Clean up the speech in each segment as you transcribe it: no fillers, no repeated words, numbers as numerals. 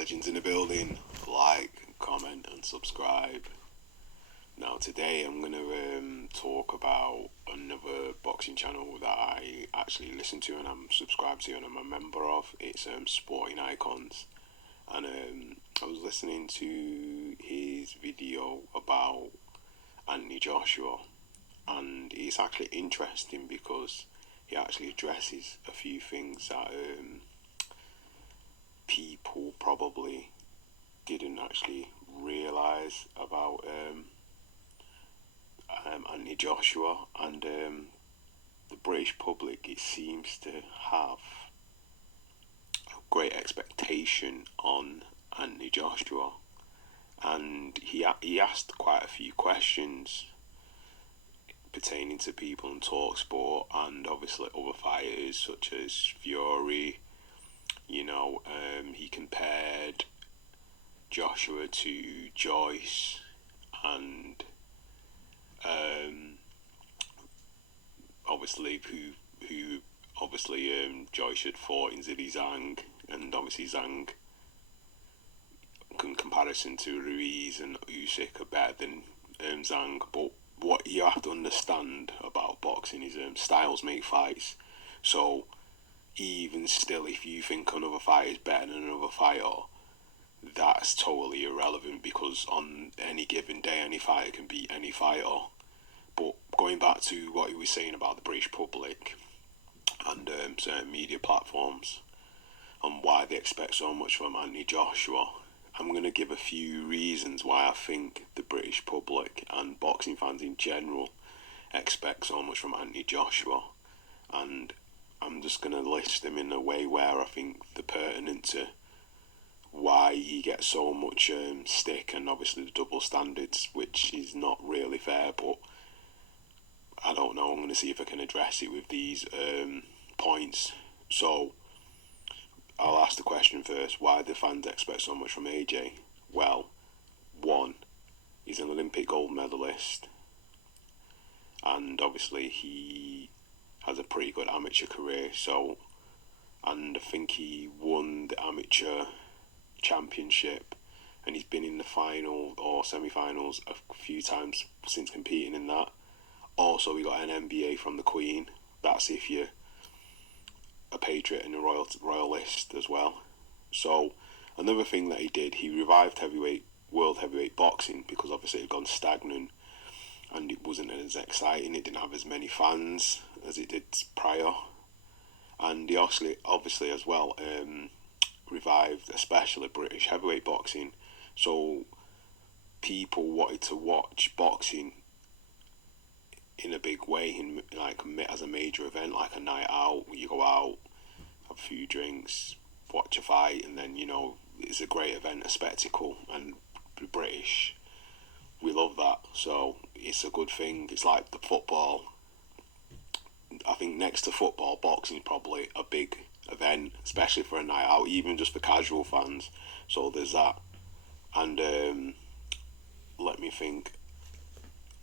legends in the building. Like, comment, and subscribe. Now, today I'm going to talk about another boxing channel that I actually listen to and I'm subscribed to and I'm a member of. It's Sporting Icons. And I was listening to his video about Anthony Joshua. And it's actually interesting because he actually addresses a few things that people probably didn't actually realise about Anthony Joshua and the British public. It seems to have a great expectation on Anthony Joshua, and he asked quite a few questions pertaining to people in TalkSport and obviously other fighters such as Fury. He compared Joshua to Joyce and obviously who Joyce had fought in Zhilei Zhang, and obviously Zhang in comparison to Ruiz and Usyk are better than Zhang. But what you have to understand about boxing is styles make fights. So even still, if you think another fighter is better than another fighter, that's totally irrelevant, because on any given day any fighter can beat any fighter. But going back to what he was saying about the British public and certain media platforms and why they expect so much from Anthony Joshua, I'm going to give a few reasons why I think the British public and boxing fans in general expect so much from Anthony Joshua, and I'm just going to list them in a way where I think they're pertinent to why he gets so much stick, and obviously the double standards, which is not really fair, but I don't know, I'm going to see if I can address it with these points. So I'll ask the question first: why do fans expect so much from AJ? Well, one, he's an Olympic gold medalist, and obviously he has a pretty good amateur career. And I think he won the amateur championship, and he's been in the final or semi-finals a few times since competing in that. Also, we got an MBA from the Queen. That's if you're a patriot and a royalist as well. So another thing that he did, he revived world heavyweight boxing, because obviously it had gone stagnant and it wasn't as exciting. It didn't have as many fans as it did prior. And he obviously as well revived especially British heavyweight boxing. So people wanted to watch boxing in a big way, as a major event, like a night out. You go out, have a few drinks, watch a fight, and then it's a great event, a spectacle. And the British, we love that, so it's a good thing. It's like the football. I think next to football, boxing is probably a big event, especially for a night out, even just for casual fans. So there's that. And let me think.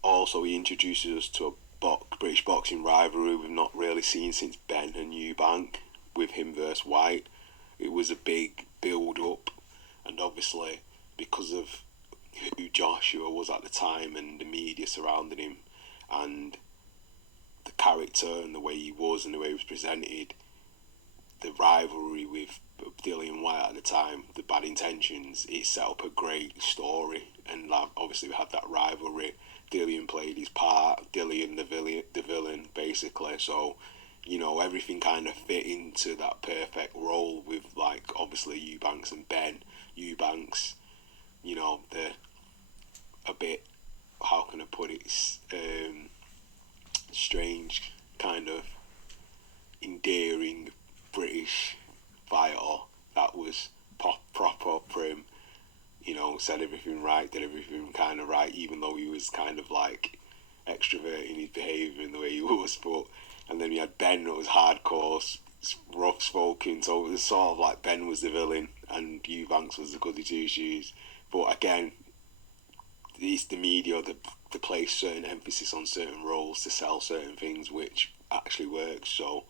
Also, he introduces us to a British boxing rivalry we've not really seen since Ben and Eubank, with him versus White. It was a big build-up, and obviously because of who Joshua was at the time and the media surrounding him and the character and the way he was and the way he was presented, the rivalry with Dillian White at the time, the bad intentions, it set up a great story. And obviously we had that rivalry. Dillian played his part, Dillian the villain basically. So everything kind of fit into that perfect role with obviously Eubanks and Ben. Eubanks, the a bit, how can I put it, strange, kind of endearing British fighter that was proper prim, said everything right, did everything kind of right, even though he was kind of extrovert in his behaviour and the way he was. And then we had Ben that was hardcore, rough spoken, so it was sort of like Ben was the villain and Eubanks was the goody two shoes. But again, it's the media that place certain emphasis on certain roles to sell certain things, which actually works. So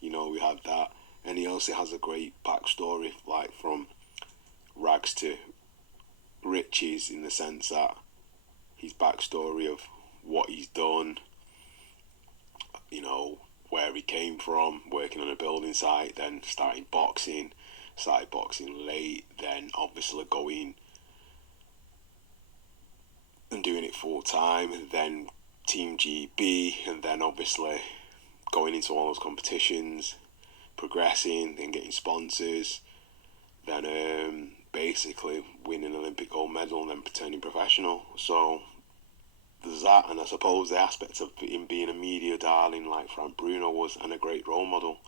we had that. And he also has a great backstory, from rags to riches in the sense that his backstory of what he's done, you know, where he came from, working on a building site, then started boxing late, then obviously going and doing it full time, and then Team GB, and then obviously going into all those competitions, progressing, then getting sponsors, then basically winning an Olympic gold medal and then turning professional. So there's that, and I suppose the aspect of him being a media darling like Frank Bruno was, and a great role model.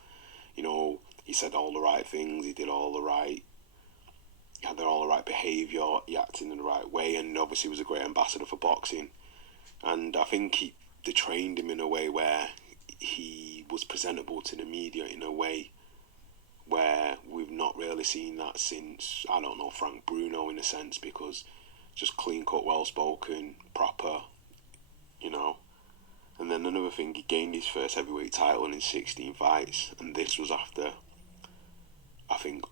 You know, he said all the right things, he had all the right behaviour, he acted in the right way, and obviously was a great ambassador for boxing. And I think they trained him in a way where he was presentable to the media in a way where we've not really seen that since, I don't know, Frank Bruno in a sense, because just clean cut, well spoken, proper, you know. And then another thing, he gained his first heavyweight title in 16 fights, and this was after, I think,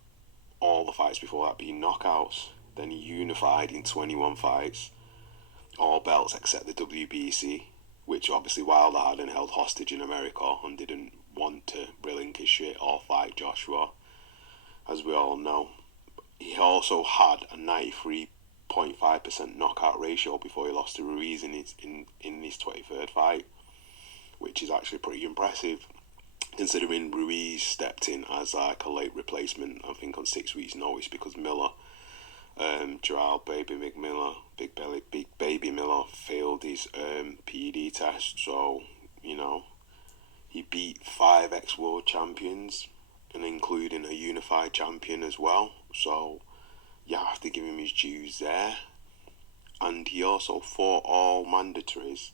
all the fights before that being knockouts. Then he unified in 21 fights, all belts except the WBC, which obviously Wilder had and held hostage in America and didn't want to relinquish it or fight Joshua, as we all know. He also had a 93.5% knockout ratio before he lost to Ruiz in his 23rd fight, which is actually pretty impressive, considering Ruiz stepped in as like a late replacement, I think on 6 weeks' notice, because Miller, Gerald Baby McMiller, Big Baby Miller, failed his PED test. So, you know, he beat 5 ex-world champions, and including a unified champion as well. So you have to give him his dues there. And he also fought all mandatories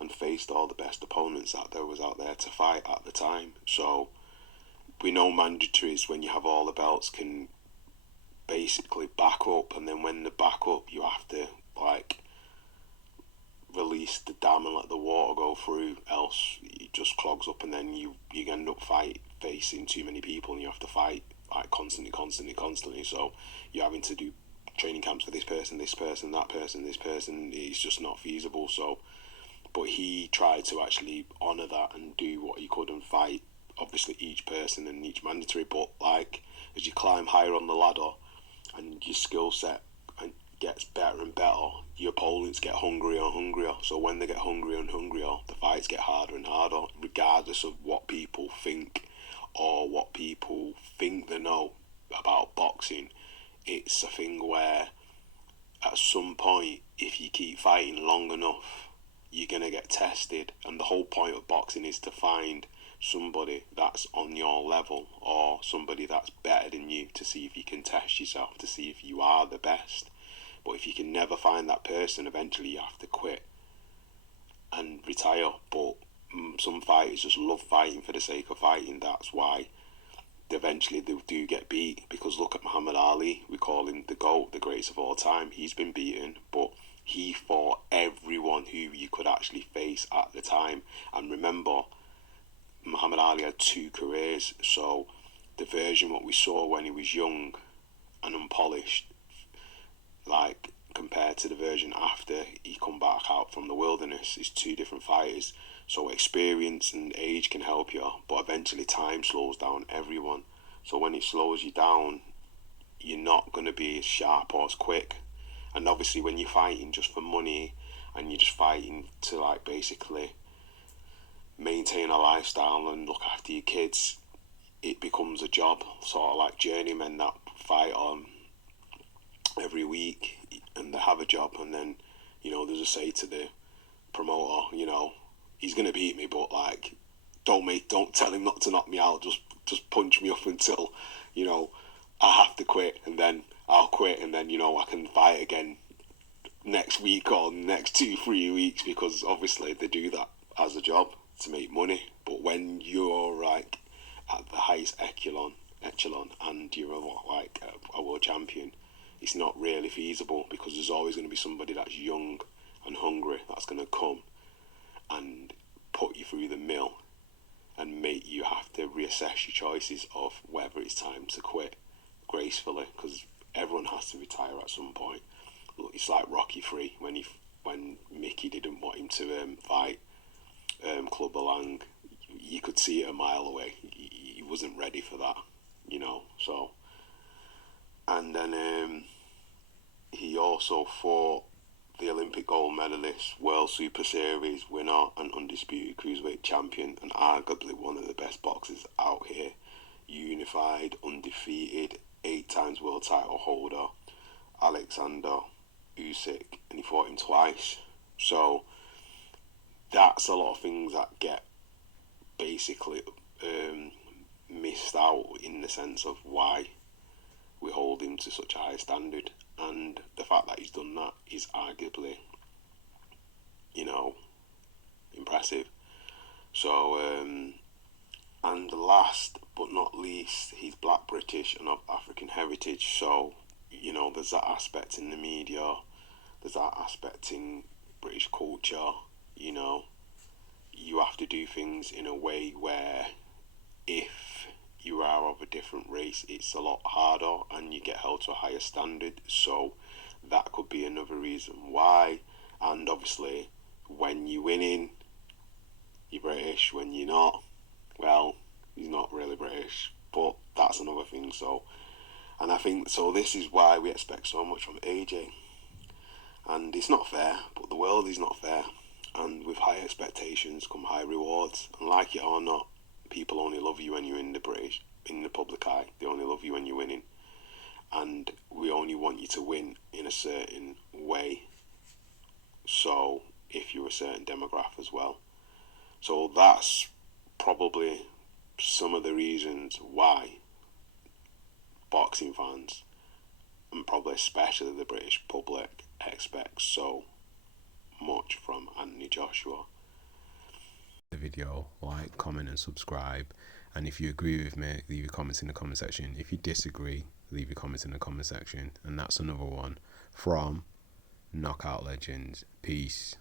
and faced all the best opponents that there was out there to fight at the time. So we know mandatories, when you have all the belts, can basically back up, and then when they back up, you have to like release the dam and let the water go through, else it just clogs up, and then you end up facing too many people, and you have to fight like constantly. So you're having to do training camps for this person, that person, this person. It's just not feasible. So, but he tried to actually honour that and do what he could and fight obviously each person and each mandatory. But like, as you climb higher on the ladder and your skill set and gets better and better, your opponents get hungrier and hungrier. So when they get hungrier and hungrier, the fights get harder and harder, regardless of what people think or what people think they know about boxing. It's a thing where at some point, if you keep fighting long enough, you're going to get tested. And the whole point of boxing is to find somebody that's on your level or somebody that's better than you, to see if you can test yourself, to see if you are the best. But if you can never find that person, eventually you have to quit and retire. But some fighters just love fighting for the sake of fighting. That's why eventually they do get beat. Because look at Muhammad Ali, we call him the GOAT, the greatest of all time. He's been beaten, but he fought everyone who you could actually face at the time. And remember, Muhammad Ali had 2 careers, so the version what we saw when he was young and unpolished, like compared to the version after he come back out from the wilderness, is 2 different fighters. So experience and age can help you, but eventually time slows down everyone. So when it slows you down, you're not going to be as sharp or as quick. And obviously when you're fighting just for money and you're just fighting to like basically maintain a lifestyle and look after your kids, it becomes a job, sort of like journeymen that fight on every week and they have a job, and then, you know, there's a say to the promoter, you know, he's gonna beat me, but like, don't tell him not to knock me out, just punch me up until, you know, I have to quit, and then I'll quit, and then, you know, I can fight again next week or next 2-3 weeks, because obviously they do that as a job to make money. But when you're like at the highest echelon and you're like a world champion, it's not really feasible, because there's always going to be somebody that's young and hungry that's going to come and put you through the mill and make you have to reassess your choices of whether it's time to quit gracefully. Because everyone has to retire at some point. It's like Rocky 3 when Mickey didn't want him to fight Clubber Lang. You could see it a mile away. He wasn't ready for that, you know. So, and then he also fought the Olympic gold medalist, World Super Series winner, and undisputed cruiserweight champion, and arguably one of the best boxers out here. Unified, undefeated, 8 times world title holder, Alexander Usyk, and he fought him twice. So that's a lot of things that get basically missed out in the sense of why we hold him to such a high standard, and the fact that he's done that is arguably, you know, impressive. So, and last but not least, he's black, British, and of African heritage. So, you know, there's that aspect in the media, there's that aspect in British culture, you know. You have to do things in a way where if you are of a different race, it's a lot harder and you get held to a higher standard. So that could be another reason why. And obviously, when you're winning, you're British. When you're not, well, he's not really British. But that's another thing. So, and I think so. This is why we expect so much from AJ. And it's not fair, but the world is not fair. And with high expectations come high rewards. And like it or not, people only love you when you're in the public eye. They only love you when you're winning. And we only want you to win in a certain way. So if you're a certain demographic as well. So that's probably some of the reasons why boxing fans, and probably especially the British public, expect so much from Anthony Joshua. The video, like, comment and subscribe, and if you agree with me, leave your comments in the comment section. If you disagree, leave your comments in the comment section. And that's another one from Knockout Legends. Peace.